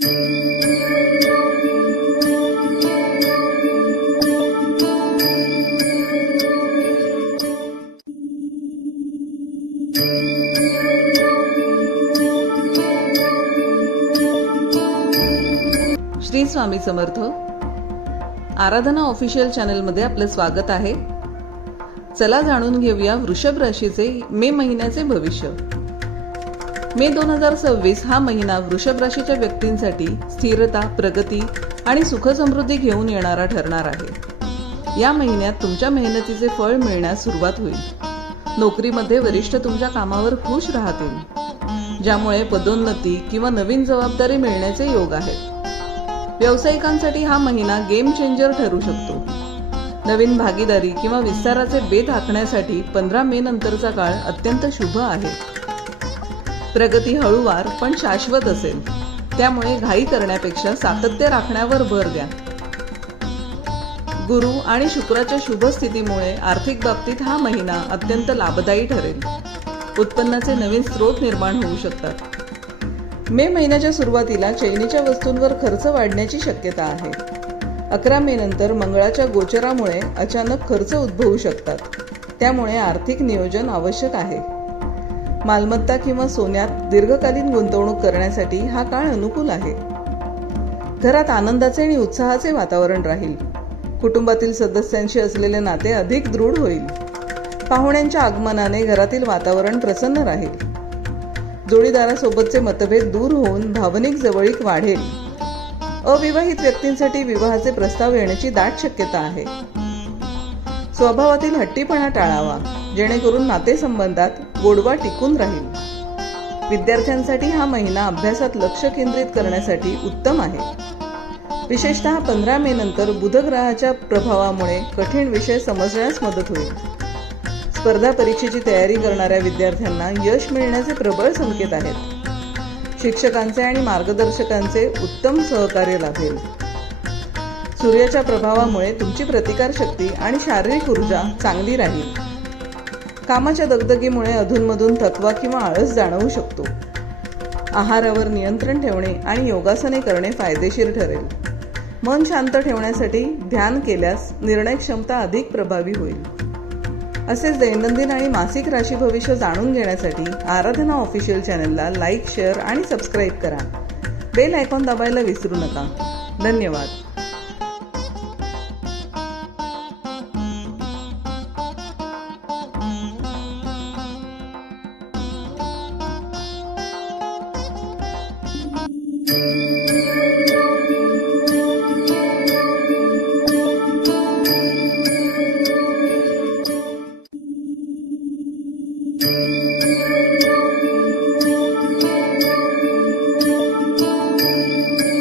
श्री स्वामी समर्थ. आराधना official चॅनलमध्ये आपले स्वागत आहे. चला जाणून घेऊया वृषभ राशीचे मे महिन्याचे भविष्य. मे 2026 हा महिना वृषभ राशीच्या व्यक्तींसाठी स्थिरता, प्रगती आणि सुख समृद्धी घेऊन येणारा ठरणार आहे. या महिन्यात तुमच्या मेहनतीचे फळ मिळण्यास सुरुवात होईल. नोकरीमध्ये वरिष्ठ तुमच्या कामावर खुश राहतील, ज्यामुळे पदोन्नती किंवा नवीन जबाबदारी मिळण्याचे योग आहेत. व्यावसायिकांसाठी हा महिना गेम चेंजर ठरू शकतो. नवीन भागीदारी किंवा विस्ताराचे बेत आखण्यासाठी 15 मे नंतरचा काळ अत्यंत शुभ आहे. प्रगती हळूवार पण शाश्वत असेल, त्यामुळे घाई करण्यापेक्षा सातत्य राखण्यावर भर द्या. गुरु आणि शुक्राच्या शुभ स्थितीमुळे आर्थिक बाबतीत हा महिना अत्यंत लाभदायी ठरेल. उत्पन्नाचे नवीन स्रोत निर्माण होऊ शकतात. मे महिन्याच्या सुरुवातीला चैनीच्या वस्तूंवर खर्च वाढण्याची शक्यता आहे. 11 मे नंतर मंगळाच्या गोचरामुळे अचानक खर्च उद्भवू शकतात, त्यामुळे आर्थिक नियोजन आवश्यक आहे. मालमत्ता किंवा सोन्यात दीर्घकालीन गुंतवणूक करण्यासाठी हा काळ अनुकूल आहे. घरात आनंदाचे आणि उत्साहाचे वातावरण राहील. कुटुंबातील सदस्यांशी असलेले नाते अधिक दृढ होईल. पाहुण्यांच्या आगमनाने घरातील वातावरण प्रसन्न राहील. जोडीदारासोबतचे मतभेद दूर होऊन भावनिक जवळीक वाढेल. अविवाहित व्यक्तींसाठी विवाहाचे प्रस्ताव येण्याची दाट शक्यता आहे. स्वभावातील हट्टीपणा टाळावा, जेणेकरून नातेसंबंधात गोडवा टिकून राहील. विद्यार्थ्यांसाठी हा महिना अभ्यासात लक्ष केंद्रित करण्यासाठी उत्तम आहे. विशेषतः 15 मे नंतर बुध ग्रहाच्या प्रभावामुळे कठीण विषय समजण्यास मदत होईल. स्पर्धा परीक्षेची तयारी करणाऱ्या विद्यार्थ्यांना यश मिळण्याचे प्रबळ संकेत आहेत. शिक्षकांचे आणि मार्गदर्शकांचे उत्तम सहकार्य लाभेल. सूर्याच्या प्रभावामुळे तुमची प्रतिकारशक्ती आणि शारीरिक ऊर्जा चांगली राहील. कामाच्या दगदगीमुळे अधूनमधून थकवा किंवा आळस जाणवू शकतो. आहारावर नियंत्रण ठेवणे आणि योगासने करणे फायदेशीर ठरेल. मन शांत ठेवण्यासाठी ध्यान केल्यास निर्णय क्षमता अधिक प्रभावी होईल. असेच दैनंदिन आणि मासिक राशी भविष्य जाणून घेण्यासाठी आराधना ऑफिशियल चॅनलला लाईक, शेअर आणि सबस्क्राईब करा. बेल आयकॉन दाबायला विसरू नका. धन्यवाद.